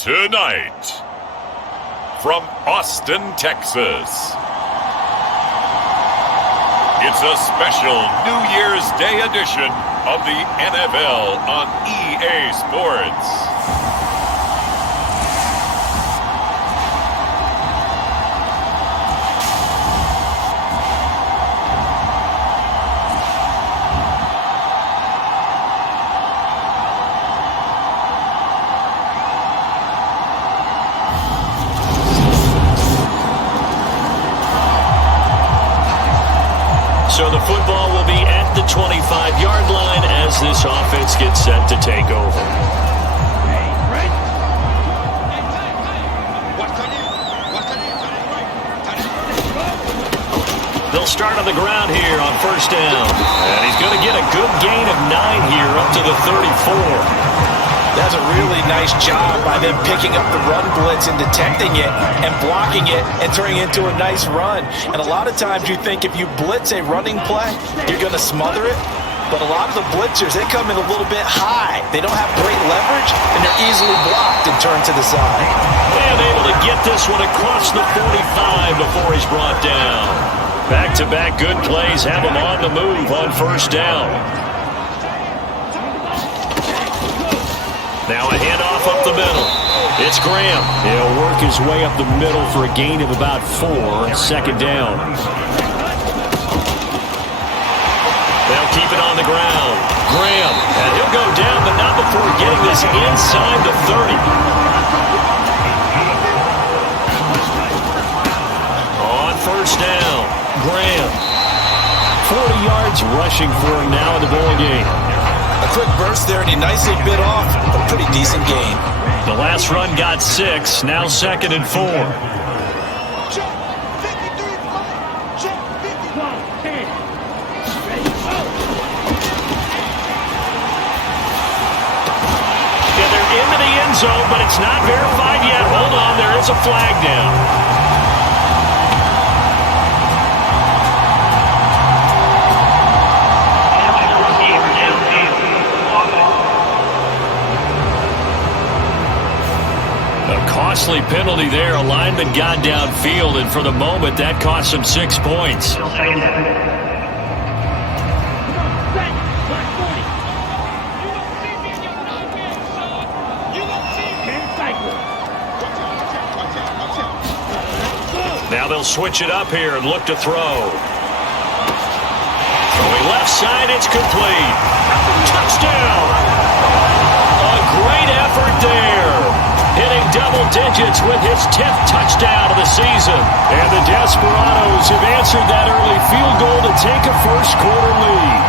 Tonight, from Austin, Texas, it's a special New Year's Day edition of the NFL on EA Sports. So the football will be at the 25-yard line as this offense gets set to take over. They'll start on the ground here on first down. And he's going to get a good gain of 9 here up to the 34. That's a really nice job by them picking up the run blitz and detecting it and blocking it and turning it into a nice run. And a lot of times you think if you blitz a running play, you're going to smother it. But a lot of the blitzers, they come in a little bit high. They don't have great leverage, and they're easily blocked and turned to the side. And able to get this one across the 45 before he's brought down. Back-to-back good plays have him on the move on first down. Now a handoff up the middle. It's Graham. He'll work his way up the middle for a gain of about 4. Second down. They'll keep it on the ground. Graham. And he'll go down, but not before getting this inside the 30. On first down, Graham. 40 yards rushing for him now in the ball game. A quick burst there, and he nicely bit off a pretty decent gain. The last run got 6, now 2nd and 4. Yeah, they're into the end zone, but it's not verified yet. Hold on, there is a flag down. Costly penalty there. A lineman got downfield, and for the moment, that cost him 6 points. Now they'll switch it up here and look to throw. Throwing left side, it's complete. Touchdown! A great effort there. Hitting double digits with his 10th touchdown of the season. And the Desperados have answered that early field goal to take a first-quarter lead.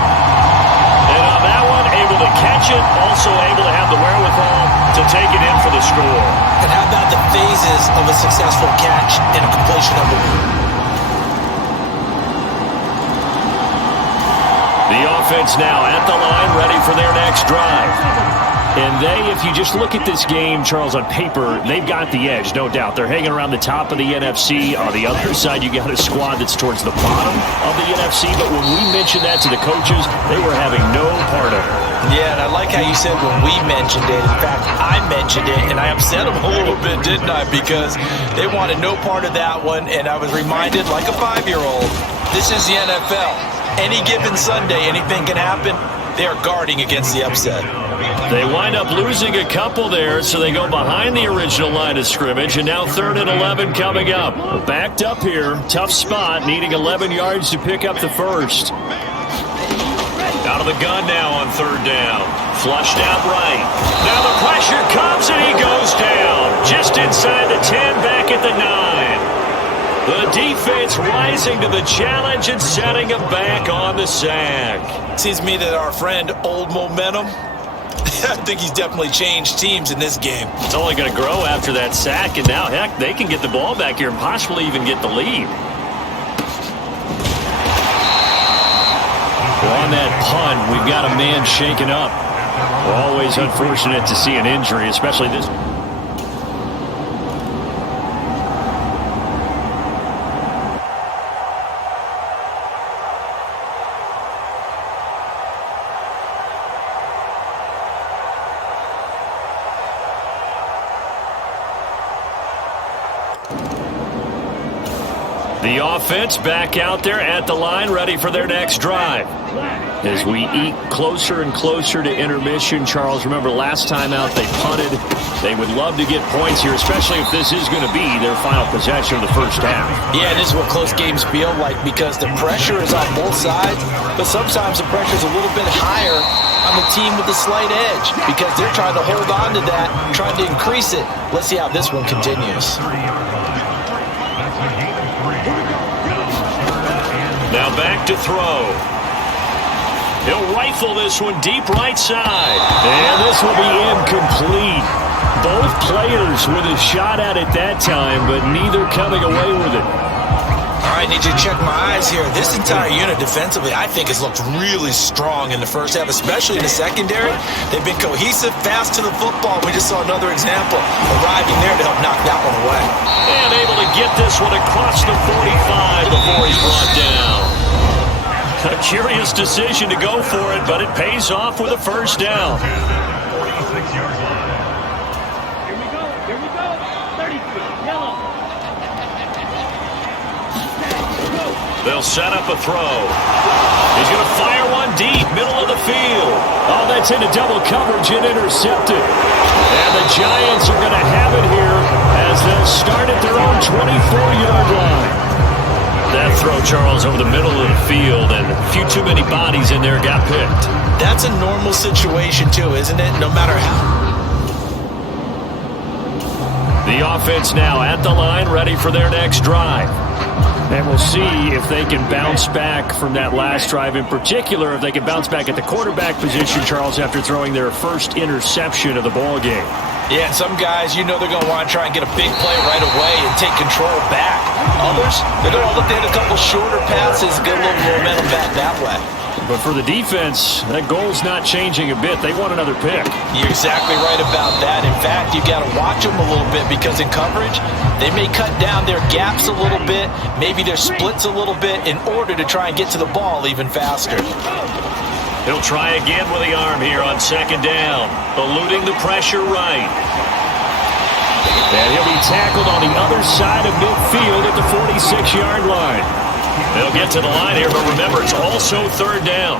And on that one, able to catch it, also able to have the wherewithal to take it in for the score. And how about the phases of a successful catch and a completion of the ball? The offense now at the line, ready for their next drive. And if you just look at this game, Charles, on paper, they've got the edge, no doubt. They're hanging around the top of the NFC. On the other side, you got a squad that's towards the bottom of the NFC. But when we mentioned that to the coaches, they were having no part of it. Yeah, and I like how you said when we mentioned it. In fact, I mentioned it, and I upset them a little bit, didn't I? Because they wanted no part of that one, and I was reminded, like a 5-year-old, this is the NFL. Any given Sunday, anything can happen. They are guarding against the upset. They wind up losing a couple there, so they go behind the original line of scrimmage, and now 3rd and 11 coming up. Backed up here, tough spot, needing 11 yards to pick up the first. Out of the gun now on 3rd down. Flushed out right. Now the pressure comes, and he goes down. Just inside the 10, back at the 9. The defense rising to the challenge and setting him back on the sack. Seems to me that our friend Old Momentum, I think he's definitely changed teams in this game. It's only going to grow after that sack, and now, heck, they can get the ball back here and possibly even get the lead. Well, on that punt, we've got a man shaken up. Always unfortunate to see an injury, especially this. The offense back out there at the line, ready for their next drive. As we eke closer and closer to intermission, Charles, remember last time out they punted. They would love to get points here, especially if this is going to be their final possession of the first half. Yeah, this is what close games feel like because the pressure is on both sides, but sometimes the pressure is a little bit higher on the team with the slight edge because they're trying to hold on to that, trying to increase it. Let's see how this one continues. Now back to throw. He'll rifle this one deep right side. And this will be incomplete. Both players with a shot at it that time, but neither coming away with it. All right, need you to check my eyes here. This entire unit defensively, I think, has looked really strong in the first half, especially in the secondary. They've been cohesive, fast to the football. We just saw another example arriving there to help knock that one away. And able to get this one across the 45 before he's brought down. A curious decision to go for it, but it pays off with a first down. 46-yard line. Here we go. 33, yellow. They'll set up a throw. He's going to fire one deep, middle of the field. Oh, that's into double coverage and intercepted. And the Giants are going to have it here as they'll start at their own 24-yard line. That throw, Charles, over the middle of the field, and a few too many bodies in there got picked. That's a normal situation, too, isn't it? No matter how. The offense now at the line, ready for their next drive. And we'll see if they can bounce back from that last drive, in particular, if they can bounce back at the quarterback position, Charles, after throwing their first interception of the ball game. Yeah, and some guys, you know they're going to want to try and get a big play right away and take control back. Others, they're going to look to hit a couple shorter passes, get a little momentum back that way. But for the defense, that goal's not changing a bit. They want another pick. You're exactly right about that. In fact, you got to watch them a little bit because in coverage, they may cut down their gaps a little bit, maybe their splits a little bit in order to try and get to the ball even faster. He'll try again with the arm here on second down, eluding the pressure right. And he'll be tackled on the other side of midfield at the 46-yard line. They'll get to the line here, but remember, it's also third down.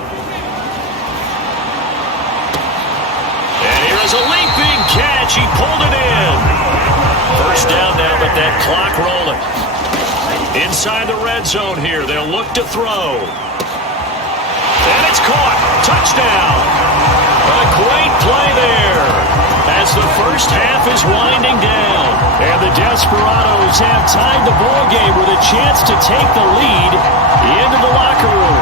And here is a leaping catch. He pulled it in. First down now with that clock rolling. Inside the red zone here, they'll look to throw. And it's caught. Touchdown. A great play there as the first half is winding down. And the Desperados have tied the ball game with a chance to take the lead into the locker room.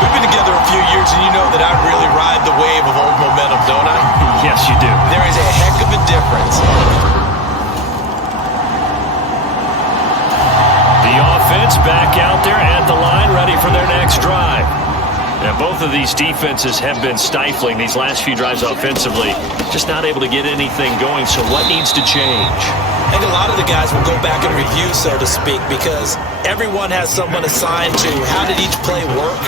We've been together a few years, and you know that I really ride the wave of old momentum, don't I? Yes, you do. There is a heck of a difference. The offense back out there at the line, ready for their next drive. Now, both of these defenses have been stifling these last few drives offensively, just not able to get anything going. So what needs to change? I think a lot of the guys will go back and review, so to speak, because everyone has someone assigned to how did each play work.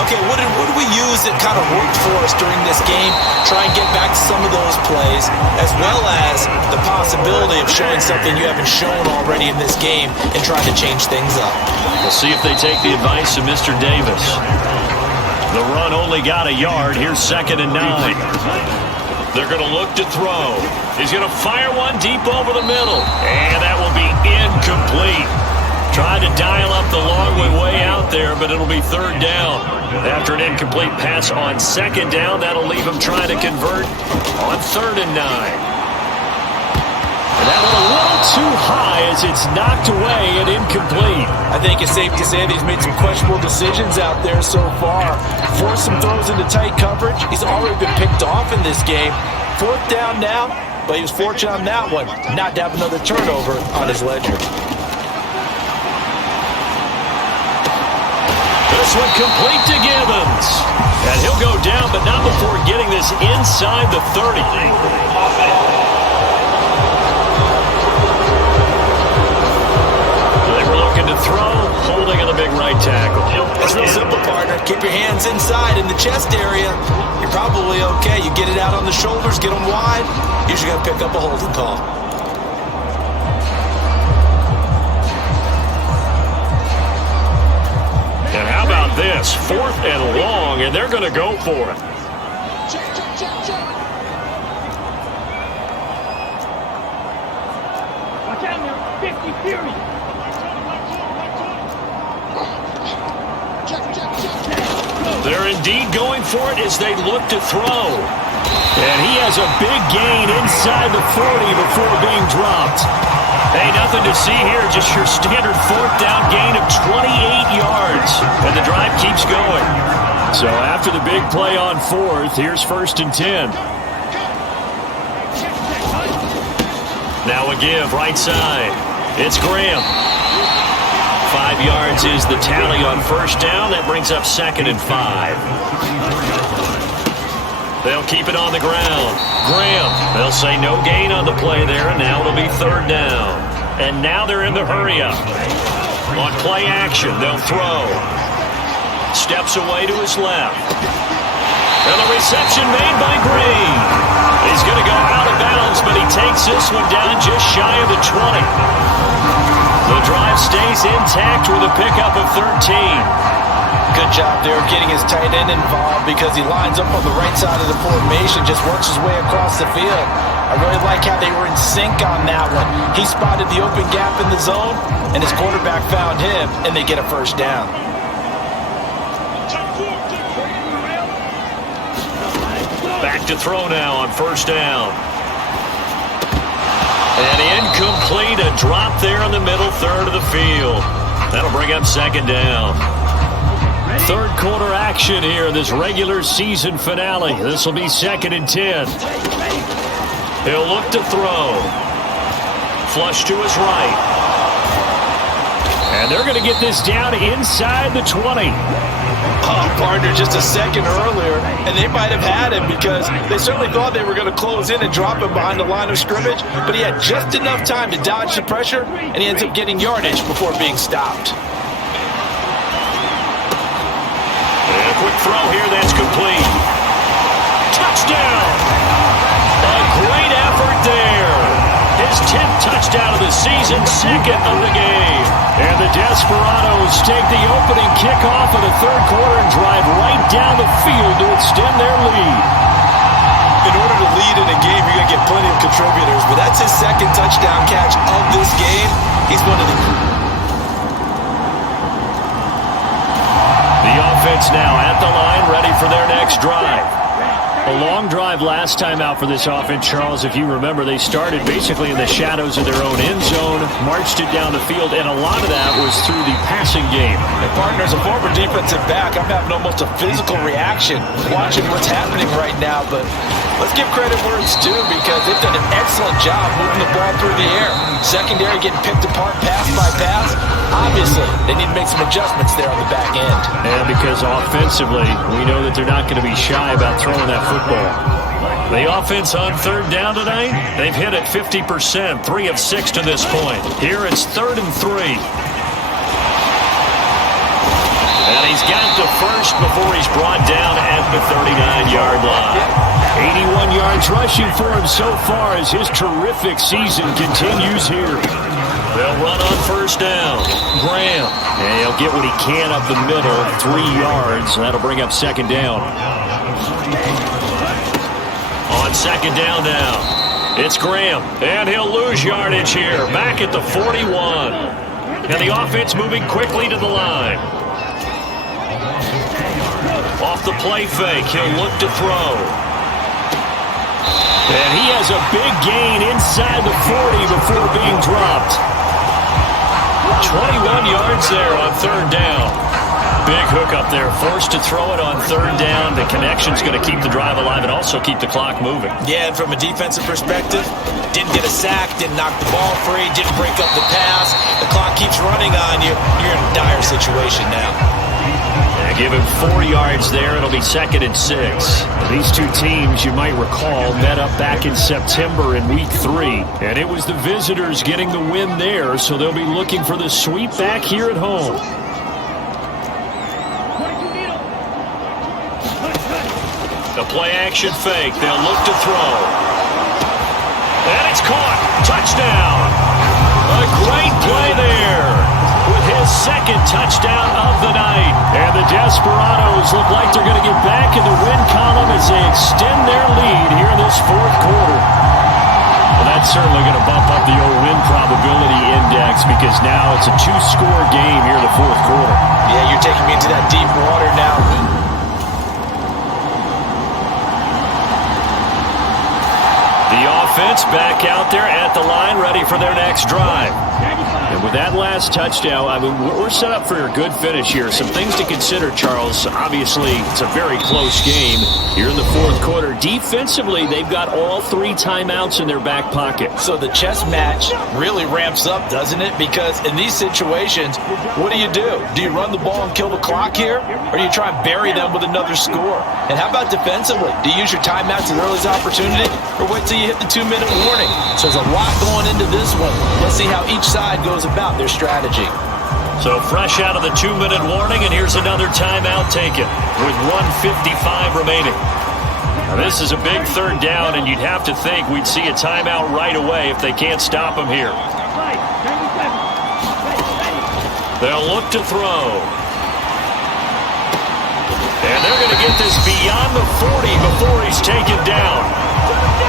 Okay, what did we use that kind of worked for us during this game? Try and get back to some of those plays, as well as the possibility of showing something you haven't shown already in this game and trying to change things up. We'll see if they take the advice of Mr. Davis. The run only got a yard. Here's 2nd and 9. They're going to look to throw. He's going to fire one deep over the middle. And that will be incomplete. Tried to dial up the long way out there, but it'll be third down. After an incomplete pass on second down, that'll leave him trying to convert on 3rd and 9. And that one a little too high as it's knocked away and incomplete. I think it's safe to say that he's made some questionable decisions out there so far. Forced some throws into tight coverage. He's already been picked off in this game. 4th down now, but he was fortunate on that one not to have another turnover on his ledger. This one complete to Gibbons. And he'll go down, but not before getting this inside the 30. To throw, holding on the big right tackle. It's real simple, partner. Keep your hands inside in the chest area. You're probably okay. You get it out on the shoulders, get them wide. Usually got to pick up a holding call. pass. 4th and long, and they're going to go for it. Watch out now. 50 Fury. They're indeed going for it as they look to throw. And he has a big gain inside the 40 before being dropped. Hey, nothing to see here. Just your standard 4th down gain of 28 yards. And the drive keeps going. So after the big play on 4th, here's 1st and 10. Now a give right side. It's Graham. 5 yards is the tally on 1st down. That brings up 2nd and 5. They'll keep it on the ground. Graham, they'll say no gain on the play there, and now it'll be 3rd down. And now they're in the hurry-up. On play action, they'll throw. Steps away to his left. And the reception made by Green. He's going to go out of bounds, but he takes this one down just shy of the 20. The drive stays intact with a pickup of 13. Good job there of getting his tight end involved because he lines up on the right side of the formation, just works his way across the field. I really like how they were in sync on that one. He spotted the open gap in the zone, and his quarterback found him, and they get a 1st down. Back to throw now on 1st down. And incomplete, a drop there in the middle third of the field. That'll bring up 2nd down. 3rd quarter action here, this regular season finale. This will be 2nd and 10. He'll look to throw. Flush to his right. And they're going to get this down inside the 20. Oh, partner, just a second earlier, and they might have had him because they certainly thought they were going to close in and drop him behind the line of scrimmage, but he had just enough time to dodge the pressure, and he ends up getting yardage before being stopped. And a quick throw here, that's complete. Touchdown! A great effort there. His 10th touchdown of the season, 2nd of the game. And the Desperados take the opening kickoff of the 3rd quarter and drive right down the field to extend their lead. In order to lead in a game, you're going to get plenty of contributors, but that's his 2nd touchdown catch of this game. He's one of the... The offense now at the line, ready for their next drive. A long drive last time out for this offense, Charles. If you remember, they started basically in the shadows of their own end zone, marched it down the field, and a lot of that was through the passing game. And partner, as a former defensive back, I'm having almost a physical reaction watching what's happening right now, but let's give credit where it's due because they've done an excellent job moving the ball through the air. Secondary getting picked apart pass by pass. Obviously, they need to make some adjustments there on the back end. And because offensively, we know that they're not going to be shy about throwing that football. The offense on 3rd down tonight, they've hit it 50%, 3 of 6 to this point. Here it's 3rd and 3. And he's got the first before he's brought down at the 39-yard line. 81 yards rushing for him so far as his terrific season continues here. They'll run on 1st down. Graham. And he'll get what he can up the middle, 3 yards. And that'll bring up 2nd down. On 2nd down now, it's Graham. And he'll lose yardage here, back at the 41. And the offense moving quickly to the line. Off the play fake, he'll look to throw. And he has a big gain inside the 40 before being dropped. 21 yards there on 3rd down. Big hook up there, forced to throw it on 3rd down. The connection's going to keep the drive alive and also keep the clock moving. Yeah, and from a defensive perspective, didn't get a sack, didn't knock the ball free, didn't break up the pass. The clock keeps running on you. You're in a dire situation now. Give him 4 yards there. It'll be 2nd and 6. These two teams, you might recall, met up back in September in Week 3. And it was the visitors getting the win there, so they'll be looking for the sweep back here at home. The play-action fake. They'll look to throw. And it's caught. Touchdown. A great play there with his 2nd touchdown of the night. And the Desperados Cowboys look like they're going to get back in the win column as they extend their lead here in this fourth quarter. Well, that's certainly going to bump up the old win probability index because now it's a two-score game here in the fourth quarter. Yeah, you're taking me into that deep water now. The offense back out there at the line, ready for their next drive. And with that last touchdown, I mean, we're set up for a good finish here. Some things to consider, Charles. Obviously, it's a very close game here in the fourth quarter. Defensively, they've got all 3 timeouts in their back pocket. So the chess match really ramps up, doesn't it? Because in these situations, what do? Do you run the ball and kill the clock here? Or do you try and bury them with another score? And how about defensively? Do you use your timeouts as early as opportunity? Or wait till you hit the 2-minute warning? So there's a lot going into this one. Let's see how each side goes about their strategy. So fresh out of the 2-minute warning, and here's another timeout taken with 1:55 remaining. Now this is a big third down, and you'd have to think we'd see a timeout right away if they can't stop them here. They'll look to throw. And they're going to get this beyond the 40 before he's taken down.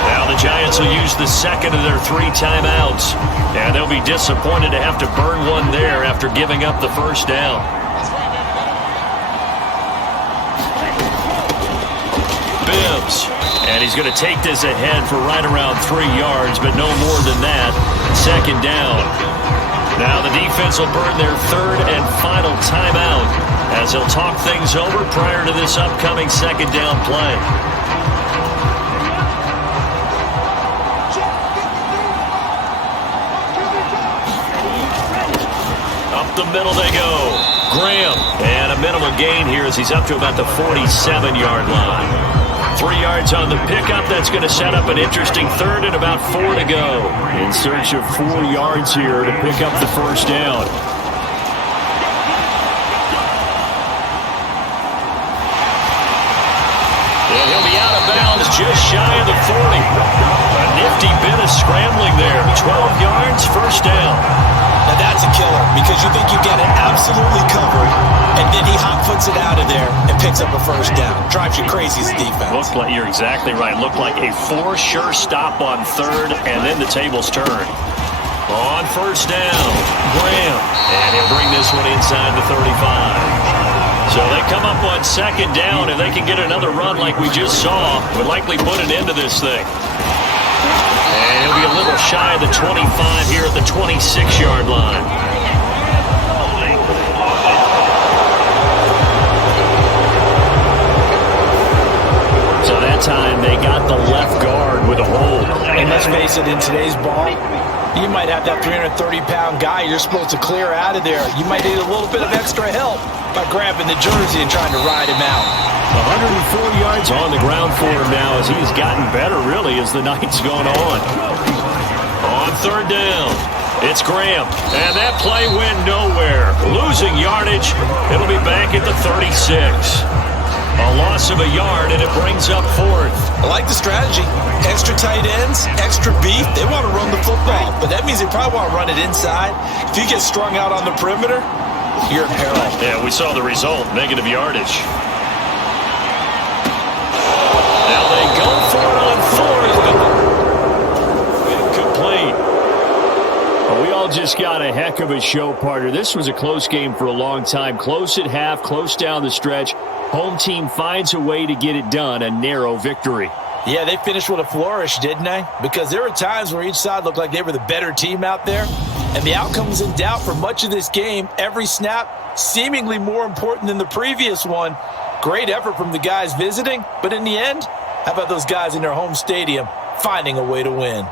Now the Giants will use the second of their 3 timeouts. And they'll be disappointed to have to burn one there after giving up the first down. Bibbs. And he's going to take this ahead for right around 3 yards, but no more than that. Second down. Now the defense will burn their third and final timeout as they'll talk things over prior to this upcoming second down play. The middle they go. Graham. And a minimal gain here as he's up to about the 47-yard line. 3 yards on the pickup. That's going to set up an interesting third and about 4 to go. In search of 4 yards here to pick up the first down. And he'll be out of bounds just shy of the 40. A nifty bit of scrambling there. 12 yards, first down. Now that's a killer because you think you get it absolutely covered, and then he hot-foots it out of there and picks up a first down. Drives you crazy as a defense. Looked like, you're exactly right. Looked like a 4 sure stop on third, and then the tables turn. On first down, Graham. And he'll bring this one inside the 35. So they come up on second down, and they can get another run like we just saw. Would likely put an end to this thing. And he'll be a little shy of the 25 here at the 26-yard line. So that time they got the left guard with a hold. And let's face it, in today's ball, you might have that 330-pound guy you're supposed to clear out of there. You might need a little bit of extra help by grabbing the jersey and trying to ride him out. 104 yards on the ground for him now as he's gotten better, really, as the night's gone on. On third down, it's Graham. And that play went nowhere. Losing yardage. It'll be back at the 36. A loss of a yard, and it brings up fourth. I like the strategy. Extra tight ends, extra beef. They want to run the football, but that means they probably want to run it inside. If you get strung out on the perimeter, you're in peril. Yeah, we saw the result, negative yardage. Now they go for it on fourth, but incomplete. Well, we all just got a heck of a show, partner. This was a close game for a long time. Close at half, close down the stretch. Home team finds a way to get it done, a narrow victory. Yeah, they finished with a flourish, didn't they? Because there were times where each side looked like they were the better team out there, and the outcome was in doubt for much of this game. Every snap seemingly more important than the previous one. Great effort from the guys visiting, but in the end, how about those guys in their home stadium finding a way to win?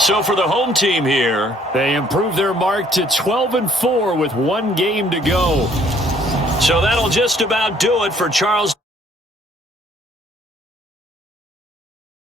So for the home team here, they improve their mark to 12-4 with 1 game to go. So that'll just about do it for Charles.